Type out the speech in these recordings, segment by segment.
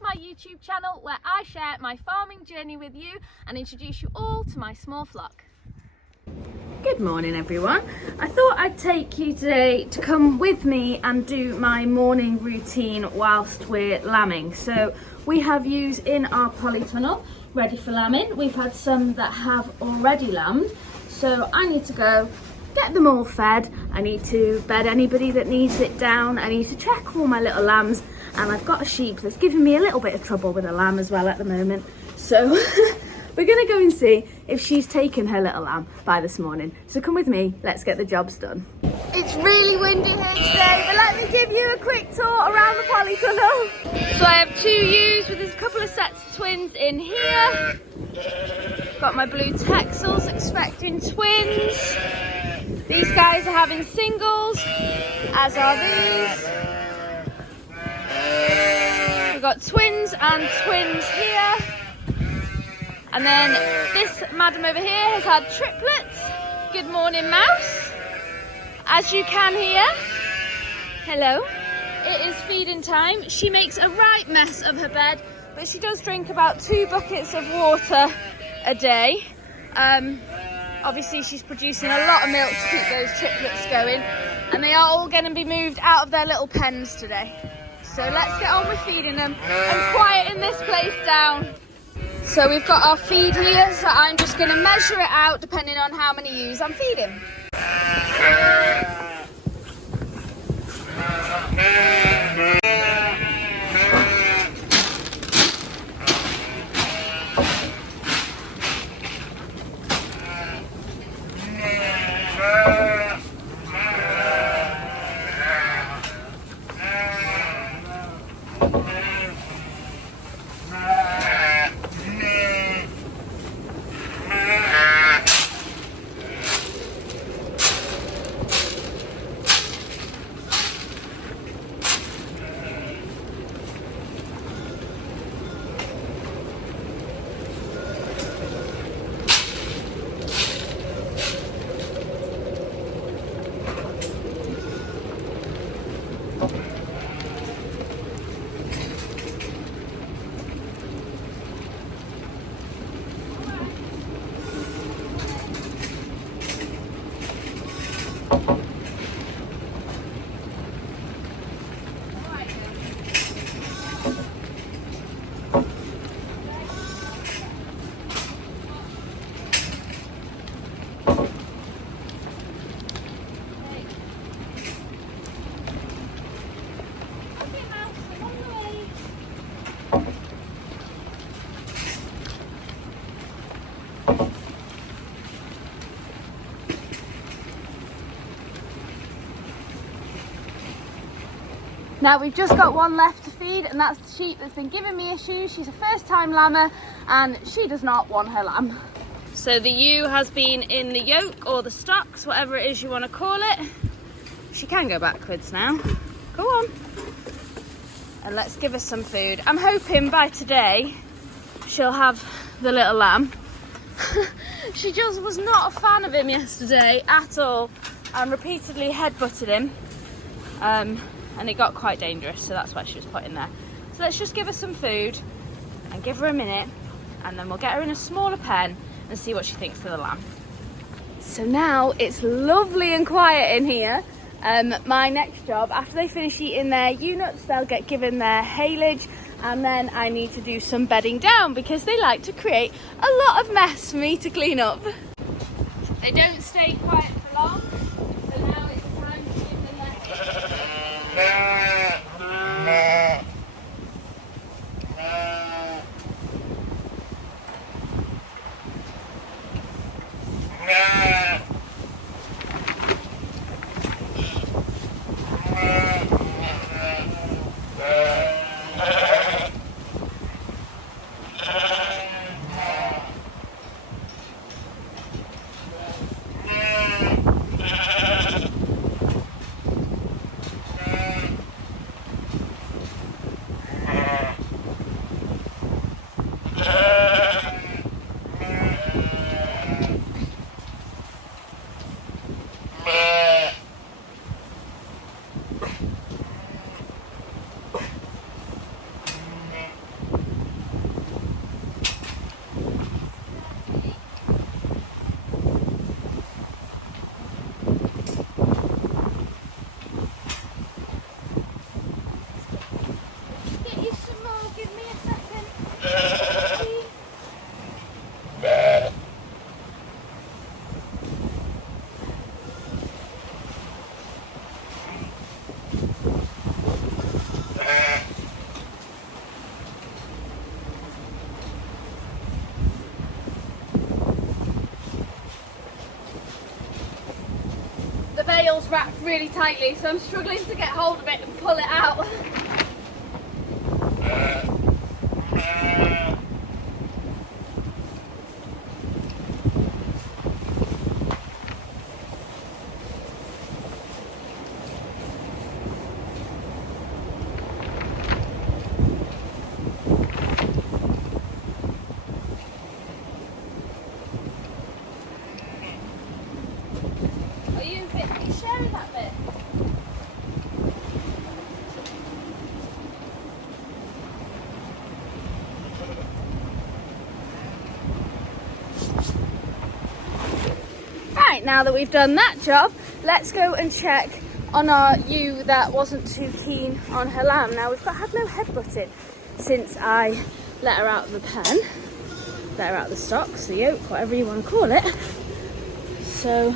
to my YouTube channel where I share my farming journey with you and introduce you all to my small flock. Good morning everyone. I thought I'd take you today to come with me and do my morning routine whilst we're lambing. So we have ewes in our polytunnel ready for lambing. We've had some that have already lambed, so I need to go get them all fed. I need to bed anybody that needs it down. I need to check all my little lambs, and I've got a sheep that's giving me a little bit of trouble with a lamb as well at the moment. So we're gonna go and see if she's taken her little lamb by this morning. So come with me, let's get the jobs done. It's really windy here today, but let me give you a quick tour around the polytunnel. So I have 2 ewes with a couple of sets of twins in here. Got my blue Texels expecting twins. These guys are having singles, as are these. We've got twins and twins here. And then this madam over here has had triplets. Good morning, mouse. As you can hear, hello, it is feeding time. She makes a right mess of her bed, but she does drink about 2 buckets of water a day. Obviously she's producing a lot of milk to keep those triplets going, and they are all going to be moved out of their little pens today. So let's get on with feeding them and quieting this place down. So we've got our feed here, so I'm just going to measure it out depending on how many ewes I'm feeding. Now we've just got one left to feed, and that's the sheep that's been giving me issues. She's a first time lammer and she does not want her lamb. So the ewe has been in the yoke or the stocks, whatever it is you want to call it. She can go backwards now. Go on. And let's give her some food. I'm hoping by today she'll have the little lamb. She just was not a fan of him yesterday at all and repeatedly headbutted him. And it got quite dangerous, so that's why she was put in there. So let's just give her some food and give her a minute, and then we'll get her in a smaller pen and see what she thinks of the lamb. So now it's lovely and quiet in here. My next job, after they finish eating their ewe nuts, they'll get given their haylage, and then I need to do some bedding down because they like to create a lot of mess for me to clean up. They don't stay quiet for long, so now it's time to give them their wheel's wrapped really tightly, so I'm struggling to get hold of it and pull it out. Are you sharing that bit? Right, now that we've done that job, let's go and check on our ewe that wasn't too keen on her lamb. Now we've had no headbutting since I let her out of the pen, let her out of the stocks, the yoke, whatever you want to call it. So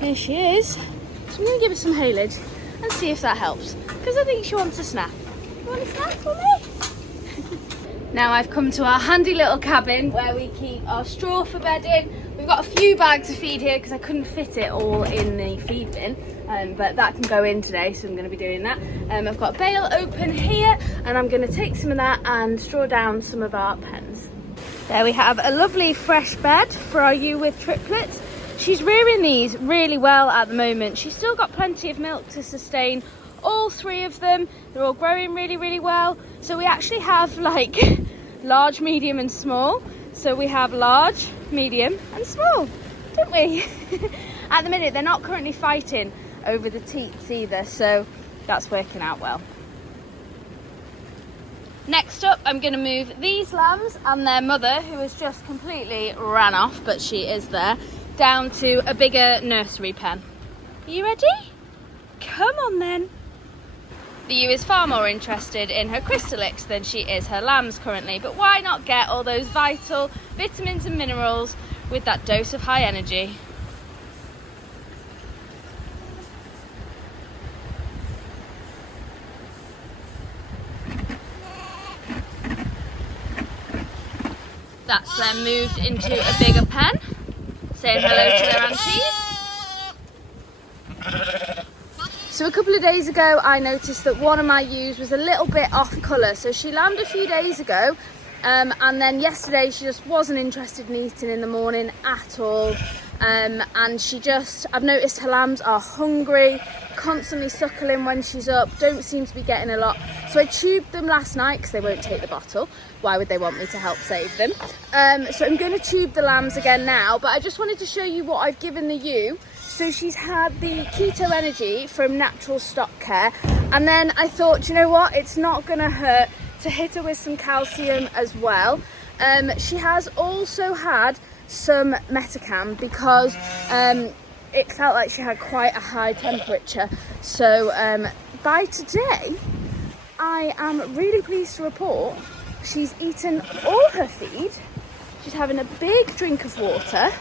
here she is. So I'm going to give her some haylage and see if that helps, because I think she wants a snack. You want a snack for me? Now I've come to our handy little cabin where we keep our straw for bedding. We've got a few bags of feed here because I couldn't fit it all in the feed bin, but that can go in today, so I'm going to be doing that. I've got a bale open here and I'm going to take some of that and straw down some of our pens. There we have a lovely fresh bed for our ewe with triplets. She's rearing these really well at the moment. She's still got plenty of milk to sustain all three of them. They're all growing really, really well. So we actually have like large, medium and small. So we have large, medium and small, don't we? At the minute, they're not currently fighting over the teats either, so that's working out well. Next up, I'm going to move these lambs and their mother, who has just completely ran off, but she is there, down to a bigger nursery pen. Are you ready? Come on then. The ewe is far more interested in her crystalics than she is her lambs currently, but why not get all those vital vitamins and minerals with that dose of high energy? That's then moved into a bigger pen, saying hello to their aunties. So a couple of days ago, I noticed that one of my ewes was a little bit off colour. So she lambed a few days ago, and then yesterday she just wasn't interested in eating in the morning at all. And I've noticed her lambs are hungry, constantly suckling when she's up, don't seem to be getting a lot. So I tubed them last night because they won't take the bottle. Why would they want me to help save them? So I'm going to tube the lambs again now, but I just wanted to show you what I've given the ewe. So she's had the Keto Energy from Natural Stock Care, and then I thought, you know what, it's not going to hurt to hit her with some calcium as well. She has also had some Metacam because it felt like she had quite a high temperature. So by today, I am really pleased to report she's eaten all her feed. She's having a big drink of water.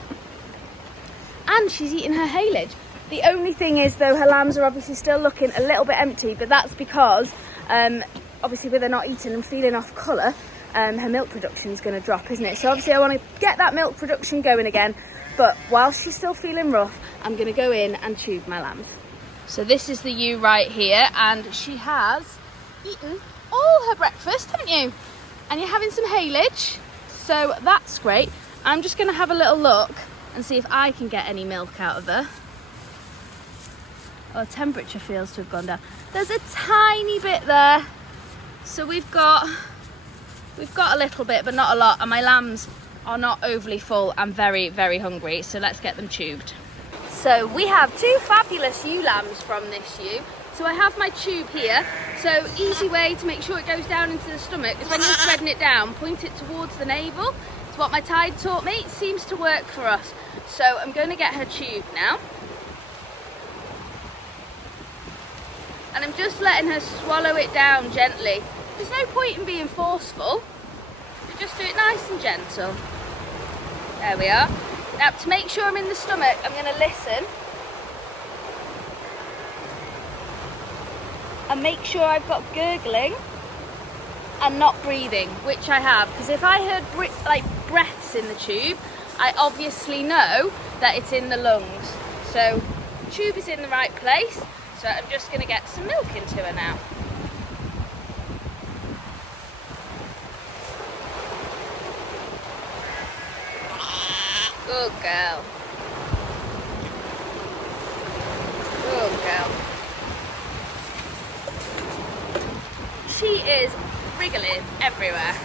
And she's eating her haylage. The only thing is, though, her lambs are obviously still looking a little bit empty, but that's because, obviously, with her not eating and feeling off colour, her milk production is going to drop, isn't it? So obviously I want to get that milk production going again, but while she's still feeling rough, I'm going to go in and tube my lambs. So this is the ewe right here, and she has eaten all her breakfast, haven't you? And you're having some haylage, so that's great. I'm just going to have a little look and see if I can get any milk out of her. Oh, temperature feels to have gone down. There's a tiny bit there. So we've got a little bit, but not a lot. And my lambs are not overly full and very, very hungry. So let's get them tubed. So we have two fabulous ewe lambs from this ewe. So I have my tube here. So easy way to make sure it goes down into the stomach is when you're threading it down, point it towards the navel. It's what my tide taught me. It seems to work for us. So I'm going to get her tubed now. And I'm just letting her swallow it down gently. There's no point in being forceful. You just do it nice and gentle. There we are. Now to make sure I'm in the stomach, I'm going to listen. And make sure I've got gurgling and not breathing, which I have. Because if I heard breaths in the tube, I obviously know that it's in the lungs. So tube is in the right place, so I'm just going to get some milk into her now. Good girl. Good girl. She is wriggling everywhere,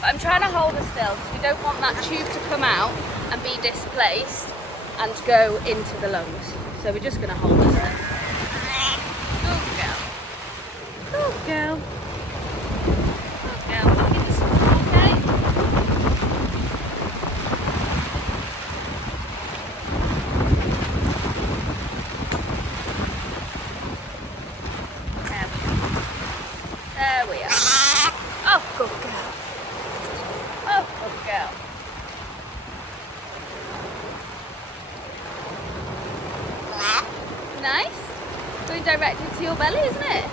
but I'm trying to hold her still because we don't want that tube to come out and be displaced and go into the lungs. So we're just going to hold her still. Good girl. Good girl. Good girl. Give us some more, okay? There we are. Oh, good girl. Oh, good girl. Nice. Going directly to your belly, isn't it?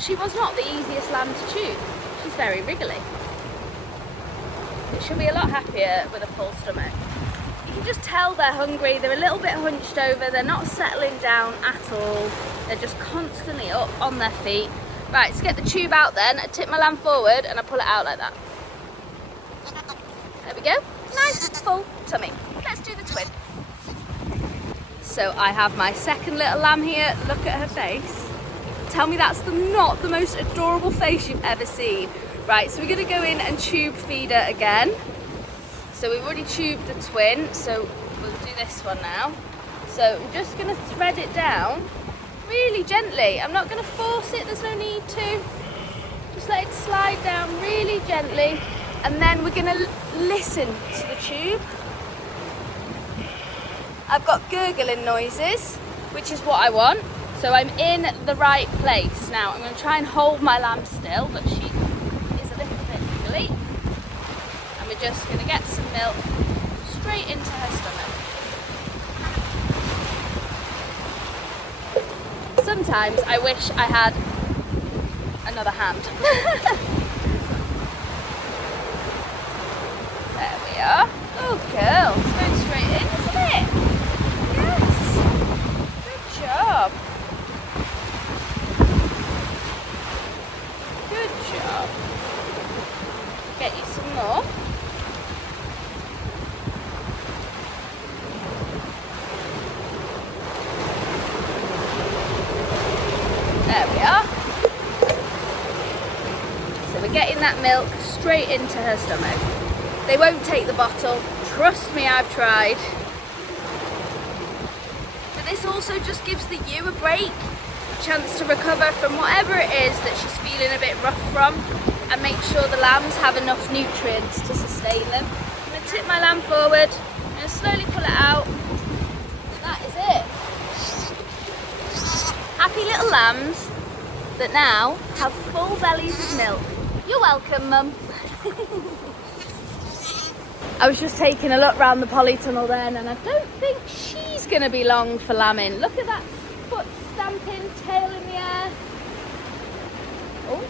She was not the easiest lamb to chew. She's very wriggly. But she'll be a lot happier with a full stomach. You can just tell they're hungry. They're a little bit hunched over. They're not settling down at all. They're just constantly up on their feet. Right, let's get the tube out then. I tip my lamb forward and I pull it out like that. There we go. Nice full tummy. Let's do the twin. So I have my second little lamb here. Look at her face. Tell me that's not the most adorable face you've ever seen. Right, so we're going to go in and tube feed her again. So we've already tubed the twin, so we'll do this one now. So I'm just going to thread it down really gently. I'm not going to force it, there's no need to. Just let it slide down really gently. And then we're going to listen to the tube. I've got gurgling noises, which is what I want. So I'm in the right place. Now I'm going to try and hold my lamb still, but she is a little bit wiggly. And we're just going to get some milk straight into her stomach. Sometimes I wish I had another hand. There we are. Oh girl, it's going straight in, isn't it? Yes. Good job. Good job. Get you some more. There we are. So we're getting that milk straight into her stomach. They won't take the bottle. Trust me, I've tried. But this also just gives the ewe a break, a chance to recover from whatever it is that she's feeling a bit rough from, and make sure the lambs have enough nutrients to sustain them. I'm going to tip my lamb forward, I'm going to slowly pull it out, and that is it. Happy little lambs that now have full bellies of milk. You're welcome, Mum. I was just taking a look round the polytunnel then, and I don't think she's going to be long for lambing. Look at that foot stamping, tail in the air. Oh,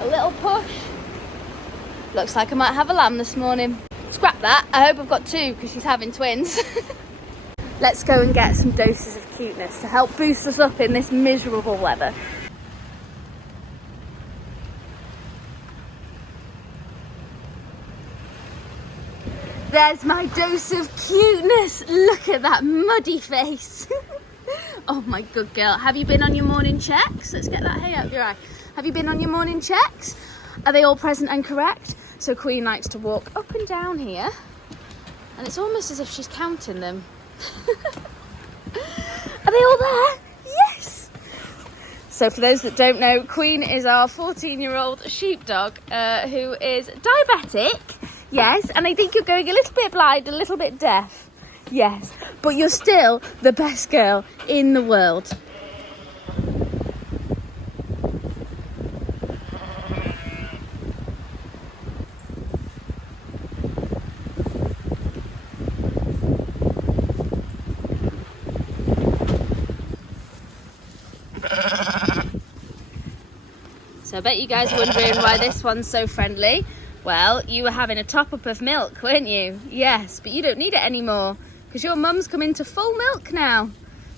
a little push. Looks like I might have a lamb this morning. Scrap that. I hope I've got two because she's having twins. Let's go and get some doses of cuteness to help boost us up in this miserable weather. There's my dose of cuteness. Look at that muddy face. Oh my good girl. Have you been on your morning checks? Let's get that hay out of your eye. Have you been on your morning checks? Are they all present and correct? So Queen likes to walk up and down here, and it's almost as if she's counting them. Are they all there? Yes! So for those that don't know, Queen is our 14-year-old sheepdog who is diabetic. Yes, and I think you're going a little bit blind, a little bit deaf. Yes, but you're still the best girl in the world. So I bet you guys are wondering why this one's so friendly. Well, you were having a top-up of milk, weren't you? Yes, but you don't need it anymore because your mum's come into full milk now.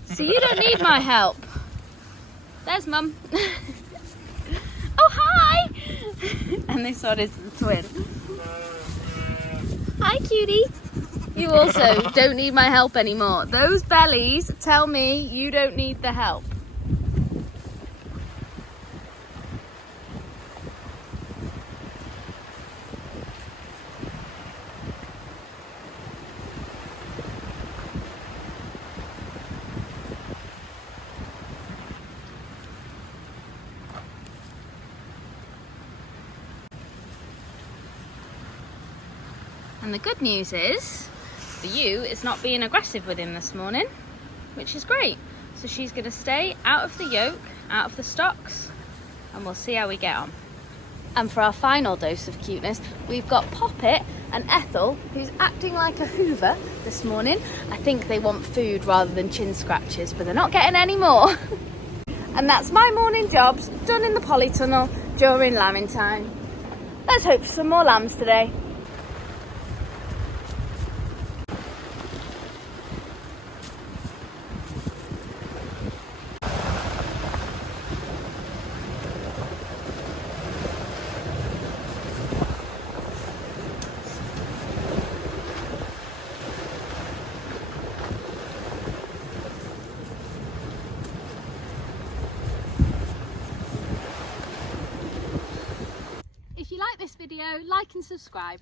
So you don't need my help. There's Mum. Oh, hi! And this one is the twin. Hi, cutie. You also don't need my help anymore. Those bellies tell me you don't need the help. And the good news is, the ewe is not being aggressive with him this morning, which is great. So she's going to stay out of the yoke, out of the stocks, and we'll see how we get on. And for our final dose of cuteness, we've got Poppet and Ethel, who's acting like a hoover this morning. I think they want food rather than chin scratches, but they're not getting any more. And that's my morning jobs done in the polytunnel during lambing time. Let's hope for some more lambs today. If you like this video, like and subscribe.